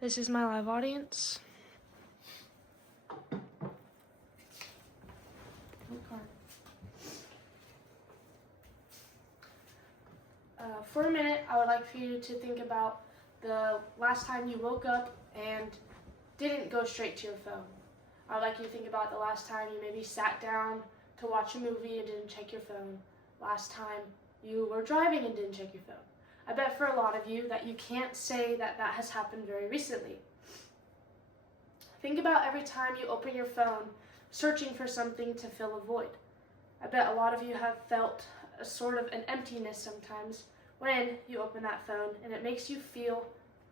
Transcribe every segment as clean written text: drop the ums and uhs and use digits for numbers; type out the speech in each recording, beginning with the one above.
This is my live audience. For a minute, I would like for you to think about the last time you woke up and didn't go straight to your phone. I would like you to think about the last time you maybe sat down to watch a movie and didn't check your phone. Last time you were driving and didn't check your phone. I bet for a lot of you that you can't say that that has happened very recently. Think about every time you open your phone searching for something to fill a void. I bet a lot of you have felt a sort of an emptiness sometimes when you open that phone, and it makes you feel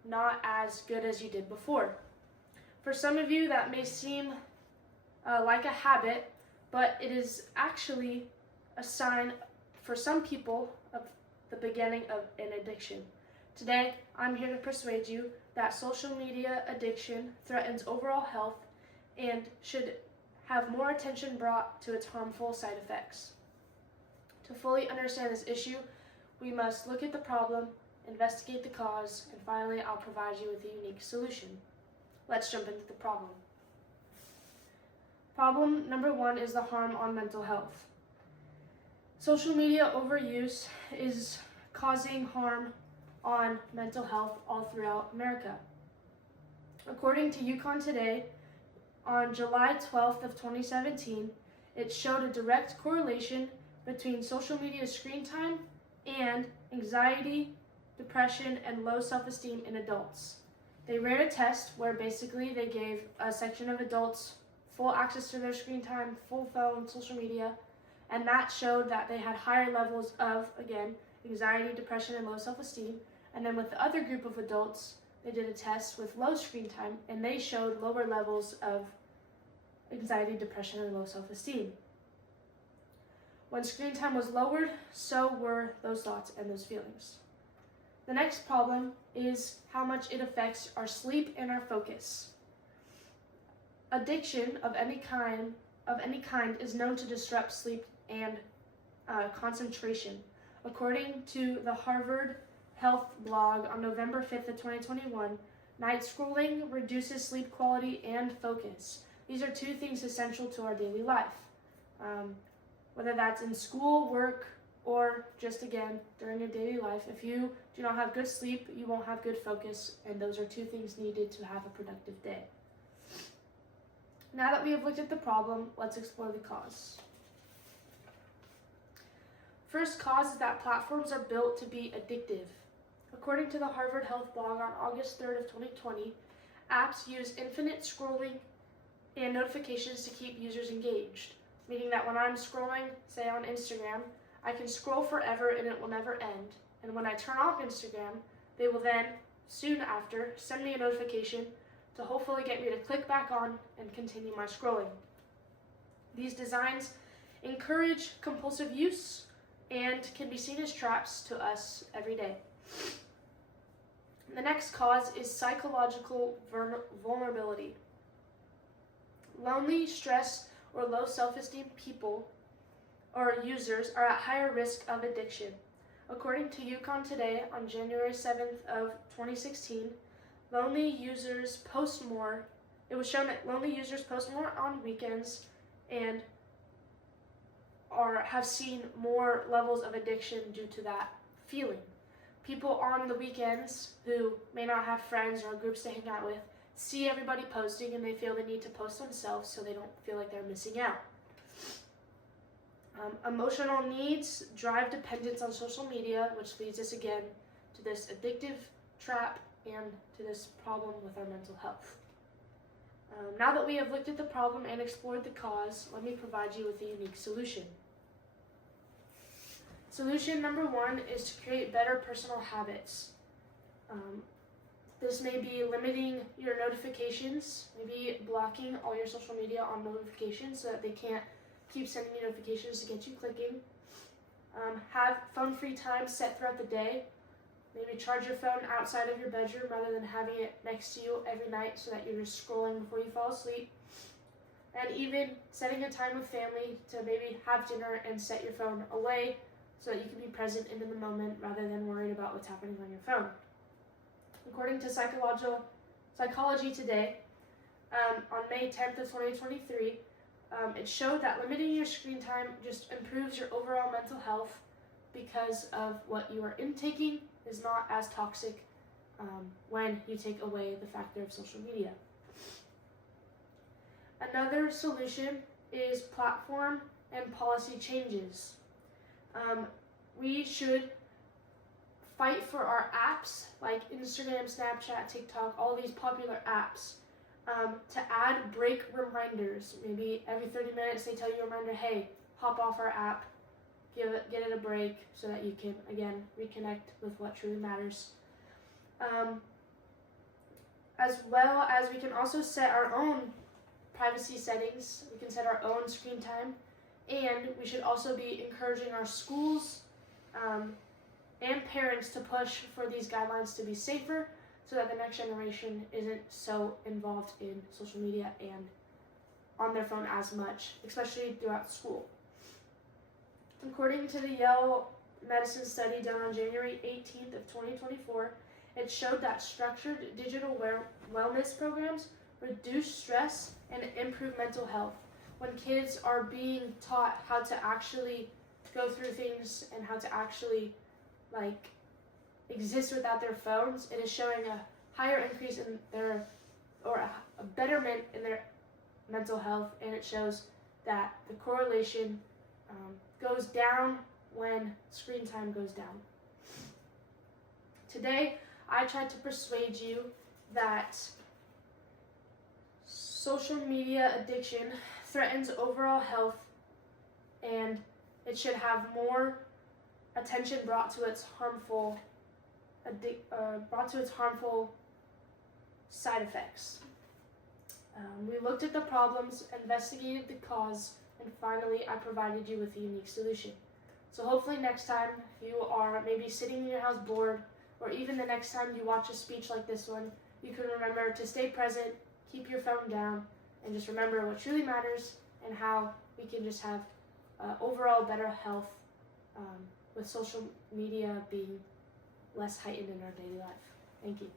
not as good as you did before. For some of you, that may seem like a habit, but it is actually a sign for some people of the beginning of an addiction. Today, I'm here to persuade you that social media addiction threatens overall health and should have more attention brought to its harmful side effects. To fully understand this issue, we must look at the problem, investigate the cause, and finally I'll provide you with a unique solution. Let's jump into the problem. Problem number 1 is the harm on mental health. Social media overuse is causing harm on mental health all throughout America. According to UConn Today, on July 12th of 2017, it showed a direct correlation between social media screen time and anxiety, depression, and low self-esteem in adults. They ran a test where basically they gave a section of adults full access to their screen time, full phone, social media, and that showed that they had higher levels of, again, anxiety, depression, and low self-esteem. And then with the other group of adults, they did a test with low screen time, and they showed lower levels of anxiety, depression, and low self-esteem. When screen time was lowered, so were those thoughts and those feelings. The next problem is how much it affects our sleep and our focus. Addiction of any kind is known to disrupt sleep and concentration. According to the Harvard Health blog on November 5th of 2021, night scrolling reduces sleep quality and focus. These are two things essential to our daily life. Whether that's in school, work, or just again during your daily life, if you do not have good sleep, you won't have good focus, and those are two things needed to have a productive day. Now that we have looked at the problem, let's explore the cause. First cause is that platforms are built to be addictive. According to the Harvard Health blog on August 3rd of 2020, apps use infinite scrolling and notifications to keep users engaged, meaning that when I'm scrolling, say on Instagram, I can scroll forever and it will never end. And when I turn off Instagram, they will then, soon after, send me a notification to hopefully get me to click back on and continue my scrolling. These designs encourage compulsive use and can be seen as traps to us every day. The next cause is psychological vulnerability. Lonely, stressed, or low self-esteem people or users are at higher risk of addiction. According to UConn Today on January 7th of 2016, lonely users post more. It was shown that lonely users post more on weekends and have seen more levels of addiction due to that feeling. People on the weekends who may not have friends or groups to hang out with see everybody posting and they feel the need to post themselves so they don't feel like they're missing out. Emotional needs drive dependence on social media, which leads us again to this addictive trap and to this problem with our mental health. Now that we have looked at the problem and explored the cause, let me provide you with a unique solution. Solution number 1 is to create better personal habits. This may be limiting your notifications, maybe blocking all your social media on notifications so that they can't keep sending you notifications to get you clicking. Have phone-free time set throughout the day. Maybe charge your phone outside of your bedroom rather than having it next to you every night so that you're just scrolling before you fall asleep. And even setting a time with family to maybe have dinner and set your phone away so that you can be present in the moment rather than worried about what's happening on your phone. According to Psychology Today on May 10th of 2023, it showed that limiting your screen time just improves your overall mental health because of what you are intaking is not as toxic when you take away the factor of social media. Another solution is platform and policy changes. We should fight for our apps like Instagram, Snapchat, TikTok, all these popular apps to add break reminders. Maybe every 30 minutes they tell you a reminder, hey, hop off our app, get it a break so that you can, again, reconnect with what truly matters. As well as we can also set our own privacy settings. We can set our own screen time, and we should also be encouraging our schools and parents to push for these guidelines to be safer so that the next generation isn't so involved in social media and on their phone as much, especially throughout school. According to the Yale Medicine study done on January 18th of 2024, it showed that structured digital wellness programs reduce stress and improve mental health. When kids are being taught how to actually go through things and how to actually exist without their phones, it is showing a higher increase in their, or a betterment in their mental health, and it shows that the correlation goes down when screen time goes down. Today, I tried to persuade you that social media addiction threatens overall health, and it should have more attention brought to its harmful side effects. We looked at the problems, investigated the cause, and finally I provided you with a unique solution. So hopefully next time you are maybe sitting in your house bored, or even the next time you watch a speech like this one, you can remember to stay present, keep your phone down, and just remember what truly matters and how we can just have overall better health with social media being less heightened in our daily life. Thank you.